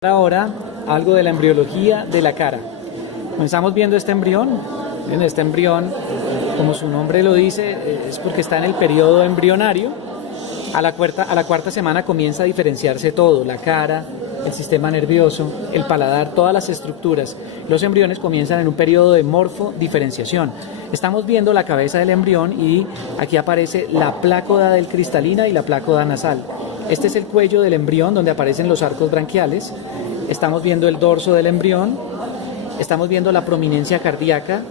Ahora algo de la embriología de la cara. Comenzamos viendo este embrión. En este embrión, como su nombre lo dice, es porque está en el periodo embrionario. A la cuarta semana comienza a diferenciarse todo: la cara, el sistema nervioso, el paladar, todas las estructuras. Los embriones comienzan en un periodo de morfodiferenciación. Estamos viendo la cabeza del embrión y aquí aparece la plácoda del cristalina y la plácoda nasal. Este es el cuello del embrión donde aparecen los arcos branquiales. Estamos viendo el dorso del embrión. Estamos viendo la prominencia cardíaca.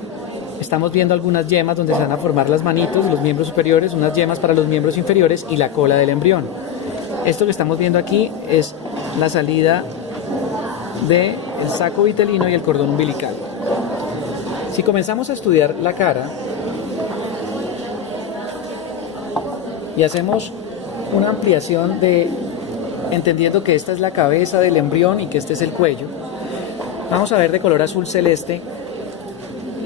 Estamos viendo algunas yemas donde se van a formar las manitos, los miembros superiores, unas yemas para los miembros inferiores y la cola del embrión. Esto que estamos viendo aquí es la salida del saco vitelino y el cordón umbilical. Si comenzamos a estudiar la cara y hacemos una ampliación entendiendo que esta es la cabeza del embrión y que este es el cuello, vamos a ver de color azul celeste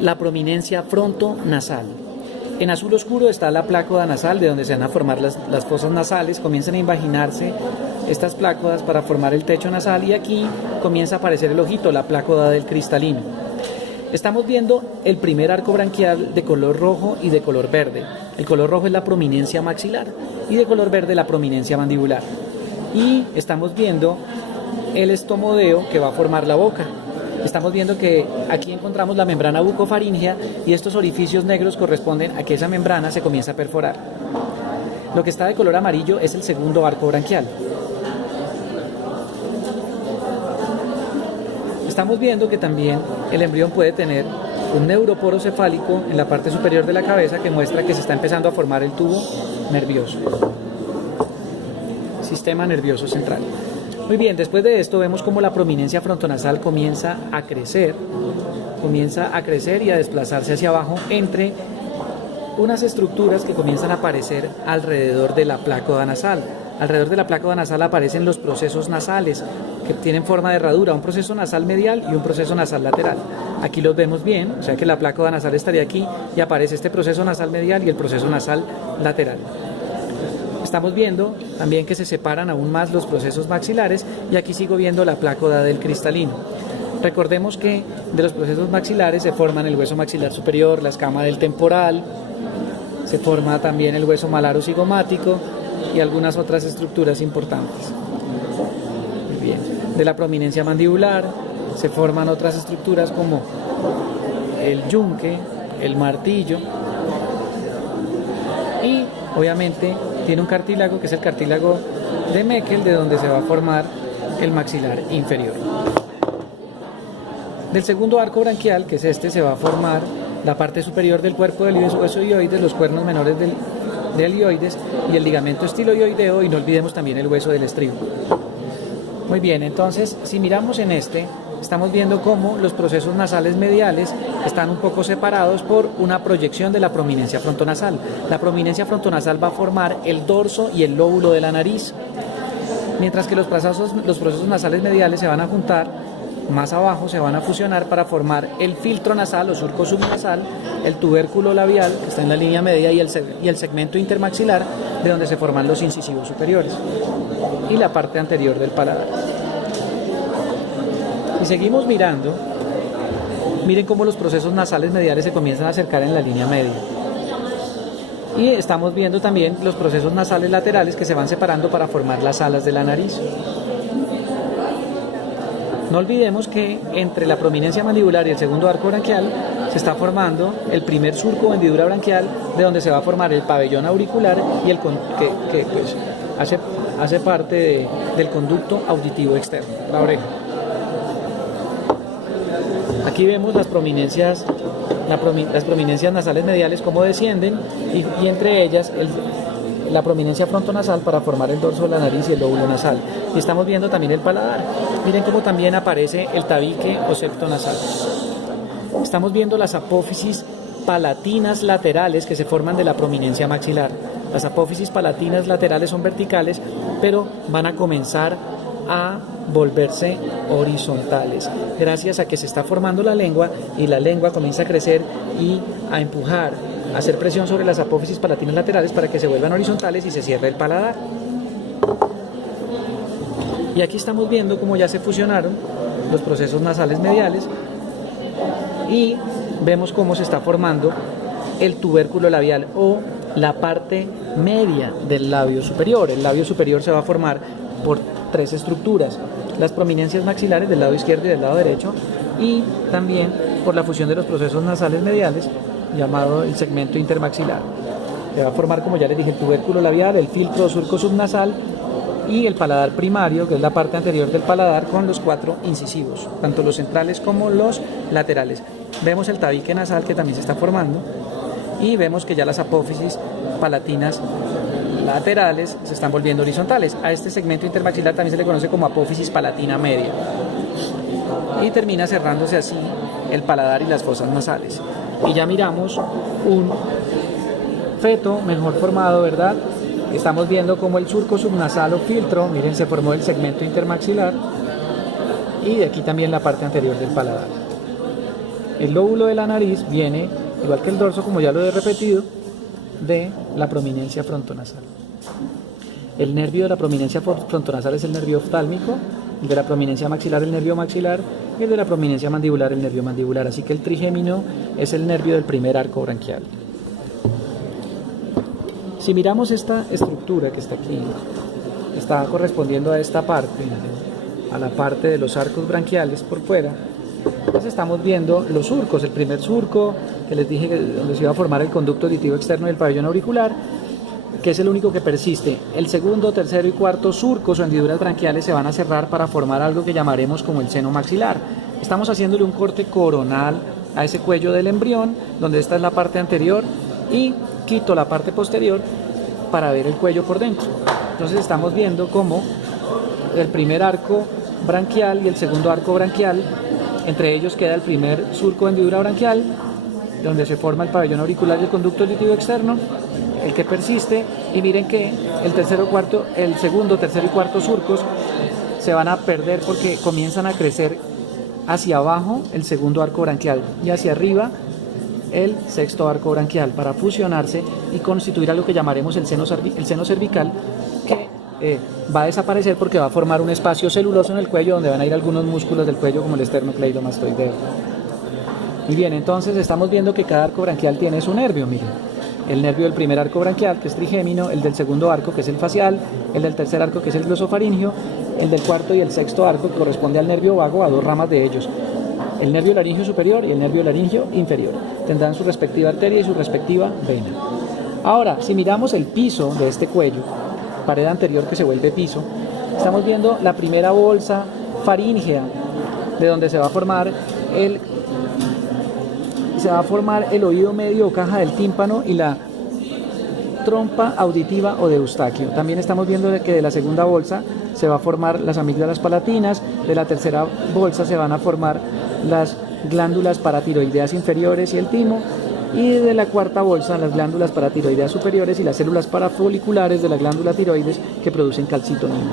la prominencia frontonasal. En azul oscuro está la plácoda nasal, de donde se van a formar las fosas nasales. Comienzan a invaginarse estas plácodas para formar el techo nasal y aquí comienza a aparecer el ojito, la plácoda del cristalino. Estamos viendo el primer arco branquial de color rojo y de color verde. El color rojo es la prominencia maxilar y de color verde la prominencia mandibular. Y estamos viendo el estomodeo que va a formar la boca. Estamos viendo que aquí encontramos la membrana bucofaríngea y estos orificios negros corresponden a que esa membrana se comienza a perforar. Lo que está de color amarillo es el segundo arco branquial. Estamos viendo que también el embrión puede tener un neuroporo cefálico en la parte superior de la cabeza que muestra que se está empezando a formar el tubo nervioso, sistema nervioso central. Muy bien, después de esto vemos cómo la prominencia frontonasal comienza a crecer y a desplazarse hacia abajo entre unas estructuras que comienzan a aparecer alrededor de la plácoda nasal. Alrededor de la plácoda nasal aparecen los procesos nasales que tienen forma de herradura, un proceso nasal medial y un proceso nasal lateral. Aquí los vemos bien, o sea que la plácoda nasal estaría aquí y aparece este proceso nasal medial y el proceso nasal lateral. Estamos viendo también que se separan aún más los procesos maxilares y aquí sigo viendo la plácoda del cristalino. Recordemos que de los procesos maxilares se forman el hueso maxilar superior, la escama del temporal, se forma también el hueso malaro-cigomático y algunas otras estructuras importantes. Muy bien. De la prominencia mandibular se forman otras estructuras como el yunque, el martillo y obviamente tiene un cartílago que es el cartílago de Meckel, de donde se va a formar el maxilar inferior. Del segundo arco branquial, que es este, se va a formar la parte superior del cuerpo del hueso hioides, los cuernos menores del hioides y el ligamento estiloioideo, y no olvidemos también el hueso del estribo. Muy bien, entonces si miramos en este, estamos viendo cómo los procesos nasales mediales están un poco separados por una proyección de la prominencia frontonasal. La prominencia frontonasal va a formar el dorso y el lóbulo de la nariz, mientras que los procesos nasales mediales se van a juntar más abajo, se van a fusionar para formar el filtro nasal o surco subnasal, el tubérculo labial, que está en la línea media, y el segmento intermaxilar, de donde se forman los incisivos superiores, y la parte anterior del paladar. Si seguimos mirando, miren cómo los procesos nasales mediales se comienzan a acercar en la línea media. Y estamos viendo también los procesos nasales laterales que se van separando para formar las alas de la nariz. No olvidemos que entre la prominencia mandibular y el segundo arco branquial se está formando el primer surco o hendidura branquial, de donde se va a formar el pabellón auricular y que pues hace parte del conducto auditivo externo, la oreja. Aquí vemos las prominencias nasales mediales cómo descienden y entre ellas la prominencia frontonasal para formar el dorso de la nariz y el lóbulo nasal. Y estamos viendo también el paladar. Miren cómo también aparece el tabique o septo nasal. Estamos viendo las apófisis palatinas laterales que se forman de la prominencia maxilar. Las apófisis palatinas laterales son verticales, pero van a comenzar a volverse horizontales, gracias a que se está formando la lengua y la lengua comienza a crecer y a empujar, a hacer presión sobre las apófisis palatinas laterales para que se vuelvan horizontales y se cierre el paladar. Y aquí estamos viendo cómo ya se fusionaron los procesos nasales mediales y vemos cómo se está formando el tubérculo labial o la parte media del labio superior. El labio superior se va a formar por tres estructuras: las prominencias maxilares del lado izquierdo y del lado derecho, y también por la fusión de los procesos nasales mediales, llamado el segmento intermaxilar. Se va a formar, como ya les dije, el tubérculo labial, el filtro o surco subnasal y el paladar primario, que es la parte anterior del paladar, con los 4 incisivos, tanto los centrales como los laterales. Vemos el tabique nasal, que también se está formando, y vemos que ya las apófisis palatinas laterales se están volviendo horizontales. A este segmento intermaxilar también se le conoce como apófisis palatina media. Y termina cerrándose así el paladar y las fosas nasales. Y ya miramos un feto mejor formado, ¿verdad? Estamos viendo como el surco subnasal o filtro, miren, se formó el segmento intermaxilar, y de aquí también la parte anterior del paladar. El lóbulo de la nariz viene, igual que el dorso, como ya lo he repetido, de la prominencia frontonasal. El nervio de la prominencia frontonasal es el nervio oftálmico, el de la prominencia maxilar el nervio maxilar, y el de la prominencia mandibular el nervio mandibular. Así que el trigémino es el nervio del primer arco branquial. Si miramos esta estructura que está aquí, está correspondiendo a esta parte, a la parte de los arcos branquiales por fuera, pues estamos viendo los surcos. El primer surco, que les dije donde se iba a formar el conducto auditivo externo del pabellón auricular, que es el único que persiste. El segundo, tercero y cuarto surcos o hendiduras branquiales se van a cerrar para formar algo que llamaremos como el seno maxilar. Estamos haciéndole un corte coronal a ese cuello del embrión, donde esta es la parte anterior, y quito la parte posterior para ver el cuello por dentro. Entonces estamos viendo cómo el primer arco branquial y el segundo arco branquial, entre ellos queda el primer surco de hendidura branquial, donde se forma el pabellón auricular y el conducto auditivo externo, el que persiste, y miren que el segundo, tercero y cuarto surcos se van a perder porque comienzan a crecer hacia abajo el segundo arco branquial y hacia arriba el sexto arco branquial, para fusionarse y constituir algo que llamaremos el seno cervical, que va a desaparecer porque va a formar un espacio celuloso en el cuello donde van a ir algunos músculos del cuello como el esternocleidomastoideo. Muy bien, entonces estamos viendo que cada arco branquial tiene su nervio. Miren, el nervio del primer arco branquial, que es trigémino, el del segundo arco, que es el facial, el del tercer arco, que es el glosofaringio, el del cuarto y el sexto arco, que corresponde al nervio vago, a 2 ramas de ellos: el nervio laringio superior y el nervio laringio inferior. Tendrán su respectiva arteria y su respectiva vena. Ahora, si miramos el piso de este cuello, pared anterior que se vuelve piso, estamos viendo la primera bolsa faríngea, de donde se va a formar el oído medio o caja del tímpano y la trompa auditiva o de Eustaquio. También estamos viendo que de la segunda bolsa se va a formar las amígdalas palatinas, de la tercera bolsa se van a formar las glándulas paratiroideas inferiores y el timo, y de la cuarta bolsa las glándulas paratiroideas superiores y las células parafoliculares de la glándula tiroides que producen calcitonina.